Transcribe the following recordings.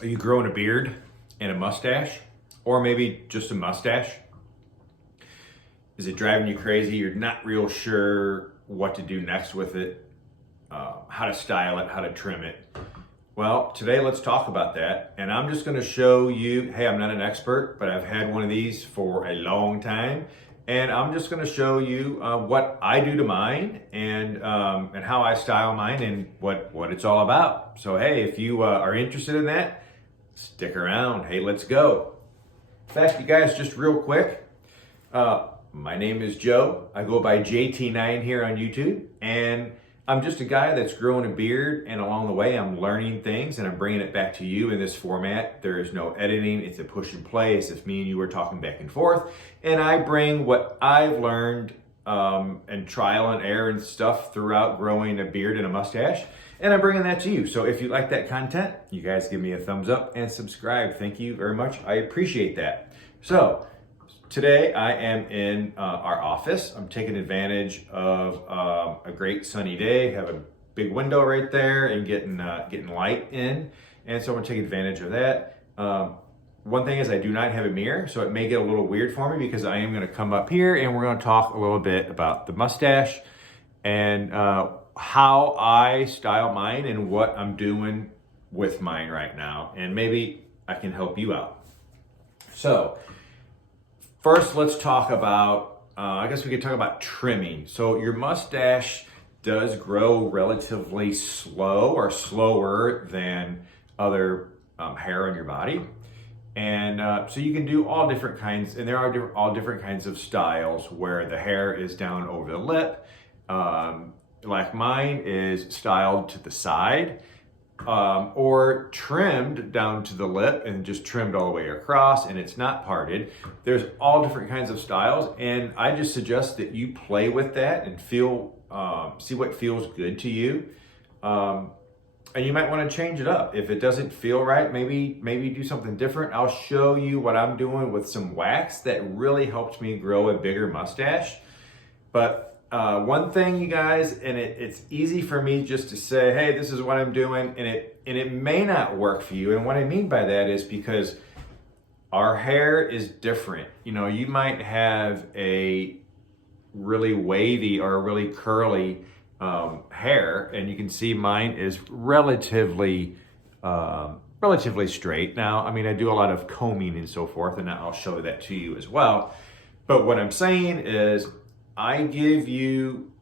Are you growing a beard and a mustache? Or maybe just a mustache? Is it driving you crazy? You're not real sure what to do next with it, how to style it, how to trim it. Well, today let's talk about that. And I'm just gonna show you, hey, I'm not an expert, but I've had one of these for a long time. And I'm just gonna show you what I do to mine and how I style mine and what it's all about. So hey, if you are interested in that, stick around. Hey, let's go. In fact, you guys, just real quick, my name is Joe. I go by JT9 here on YouTube, and I'm just a guy that's growing a beard, and along the way I'm learning things and I'm bringing it back to you in this format. There is no editing, it's a push and play. It's just me and you are talking back and forth, and I bring what I've learned and trial and error and stuff throughout growing a beard and a mustache, and I'm bringing that to you. So if you like that content, you guys give me a thumbs up and subscribe. Thank you very much. I appreciate that. So today I am in our office. I'm taking advantage of a great sunny day. Have a big window right there and getting light in, and so I'm gonna take advantage of that. One thing is I do not have a mirror, so it may get a little weird for me because I am gonna come up here and we're gonna talk a little bit about the mustache and how I style mine and what I'm doing with mine right now, and maybe I can help you out. So first, let's talk about, I guess we could talk about trimming. So your mustache does grow relatively slow or slower than other hair on your body. And so you can do all different kinds, and there are all different kinds of styles where the hair is down over the lip. Like mine is styled to the side. Or trimmed down to the lip and just trimmed all the way across, and it's not parted. There's all different kinds of styles, and I just suggest that you play with that and feel, see what feels good to you. And you might want to change it up. If it doesn't feel right, maybe do something different. I'll show you what I'm doing with some wax that really helped me grow a bigger mustache. But one thing, you guys, and it's easy for me just to say, hey, this is what I'm doing, and it may not work for you. And what I mean by that is because our hair is different. You know, you might have a really wavy or a really curly hair, and you can see mine is relatively straight. Now, I mean, I do a lot of combing and so forth, and I'll show that to you as well. But what I'm saying is, I give you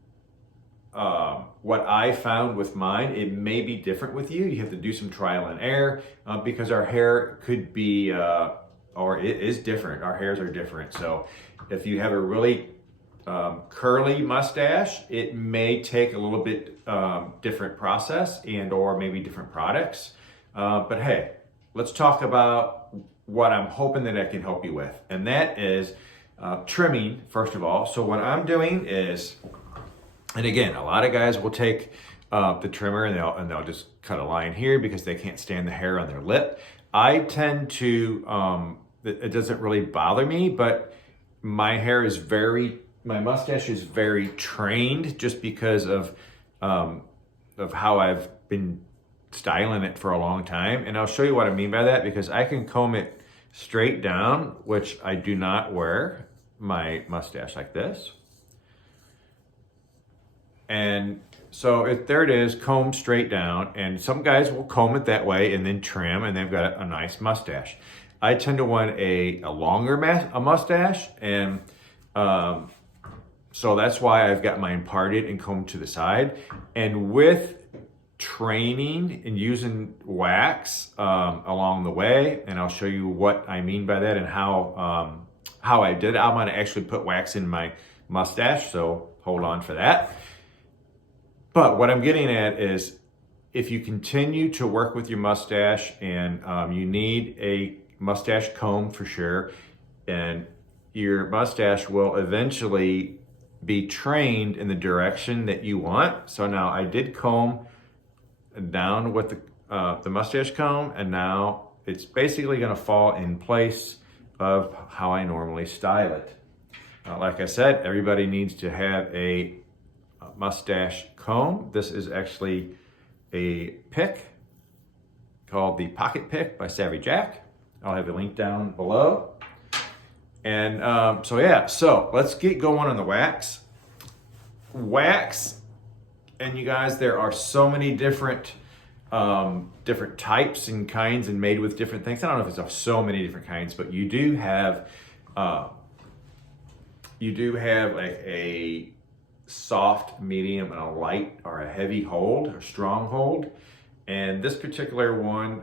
what I found with mine. It may be different with you. You have to do some trial and error because our hair could be, or it is different. Our hairs are different. So if you have a really curly mustache, it may take a little bit different process and or maybe different products. But hey, let's talk about what I'm hoping that I can help you with. And that is trimming, first of all. So what I'm doing is, and again, a lot of guys will take the trimmer and they'll just cut a line here because they can't stand the hair on their lip. I tend to, it doesn't really bother me, but my mustache is very trained just because of how I've been styling it for a long time. And I'll show you what I mean by that, because I can comb it straight down, which I do not wear my mustache like this. And so there it is, combed straight down. And some guys will comb it that way and then trim, and they've got a nice mustache. I tend to want a longer mustache, and so that's why I've got mine parted and combed to the side. And with training and using wax along the way, and I'll show you what I mean by that and how I did it. I'm gonna actually put wax in my mustache, so hold on for that. But what I'm getting at is, if you continue to work with your mustache, and you need a mustache comb for sure, and your mustache will eventually be trained in the direction that you want. So now I did comb down with the mustache comb, and now it's basically gonna fall in place of how I normally style it. Like I said, everybody needs to have a mustache comb. This is actually a pick called the Pocket Pick by SavvyJack. I'll have a link down below. And so yeah, so let's get going on the wax. Wax, and you guys, there are so many different types and kinds and made with different things. I don't know if it's so many different kinds, but you do have like a soft, medium, and a light or a heavy hold or strong hold. And this particular one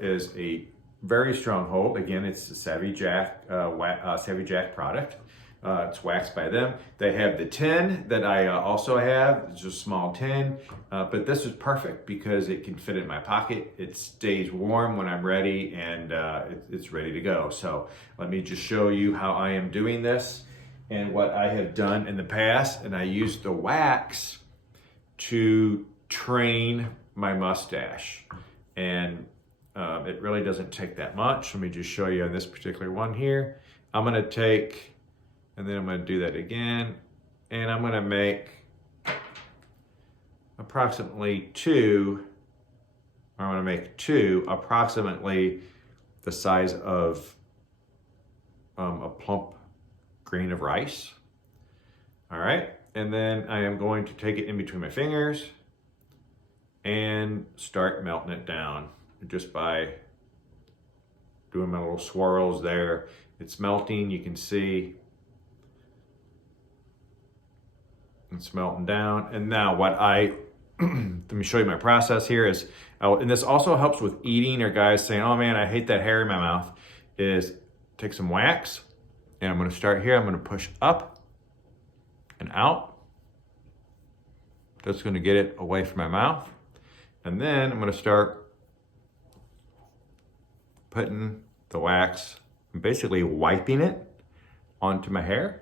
is a very strong hold. Again, it's a SavvyJack product. It's waxed by them. They have the tin that I also have. It's just a small tin, but this is perfect because it can fit in my pocket. It stays warm when I'm ready, and it's ready to go. So let me just show you how I am doing this and what I have done in the past. And I use the wax to train my mustache, and it really doesn't take that much. Let me just show you on this particular one here. I'm gonna take, and then I'm gonna do that again, and I'm gonna make approximately two approximately the size of a plump grain of rice. All right, and then I am going to take it in between my fingers and start melting it down just by doing my little swirls there. It's melting, you can see it's melting down. And now what let me show you my process here is, and this also helps with eating, or guys saying, oh man, I hate that hair in my mouth, is take some wax, and I'm gonna start here. I'm gonna push up and out. That's gonna get it away from my mouth. And then I'm gonna start putting the wax, basically wiping it onto my hair.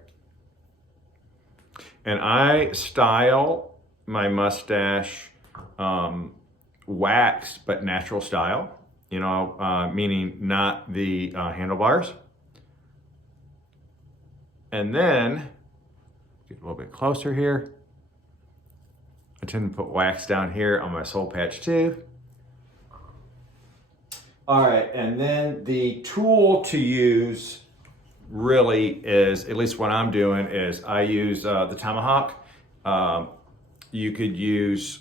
And I style my mustache wax, but natural style, you know, meaning not the handlebars. And then, get a little bit closer here. I tend to put wax down here on my soul patch too. All right, and then the tool to use really is, at least what I'm doing, is I use the Tomahawk. You could use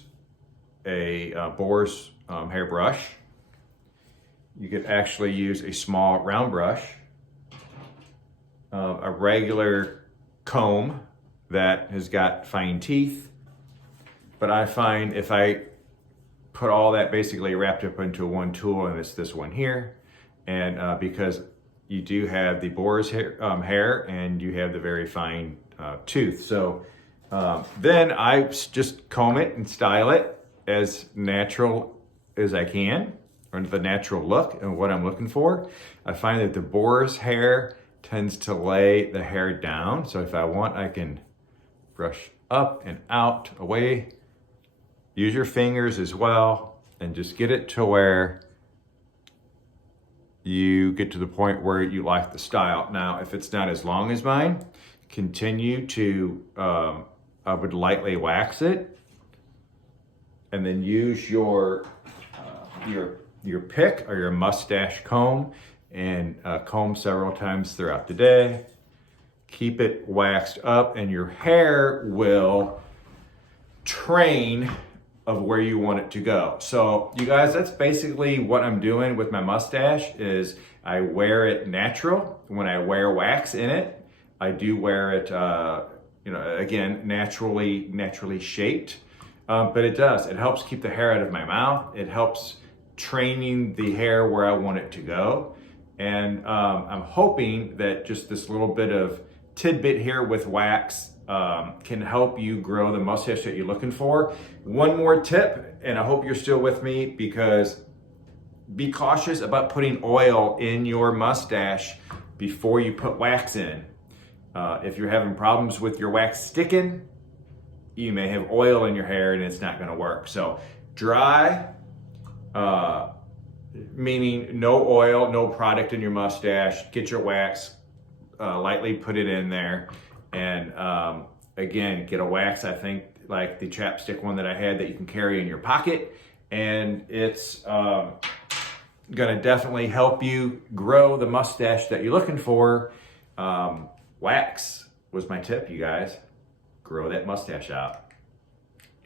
a boar's hairbrush. You could actually use a small round brush, a regular comb that has got fine teeth. But I find if I put all that basically wrapped up into one tool, and it's this one here, and because you do have the boar's hair and you have the very fine tooth. So then I just comb it and style it as natural as I can, or the natural look and what I'm looking for. I find that the boar's hair tends to lay the hair down. So if I want, I can brush up and out, away. Use your fingers as well, and just get it to where you get to the point where you like the style. Now, if it's not as long as mine, continue to, I would lightly wax it, and then use your pick or your mustache comb, and comb several times throughout the day. Keep it waxed up, and your hair will train of where you want it to go. So you guys, that's basically what I'm doing with my mustache. Is I wear it natural. When I wear wax in it, I do wear it, you know, again, naturally shaped. But it helps keep the hair out of my mouth. It helps training the hair where I want it to go. And I'm hoping that just this little bit of tidbit here with wax can help you grow the mustache that you're looking for. One more tip, and I hope you're still with me, because be cautious about putting oil in your mustache before you put wax in. If you're having problems with your wax sticking, you may have oil in your hair and it's not gonna work. So dry, meaning no oil, no product in your mustache. Get your wax, lightly put it in there. And again, get a wax, I think like the chapstick one that I had that you can carry in your pocket. And it's gonna definitely help you grow the mustache that you're looking for. Wax was my tip, you guys. Grow that mustache out.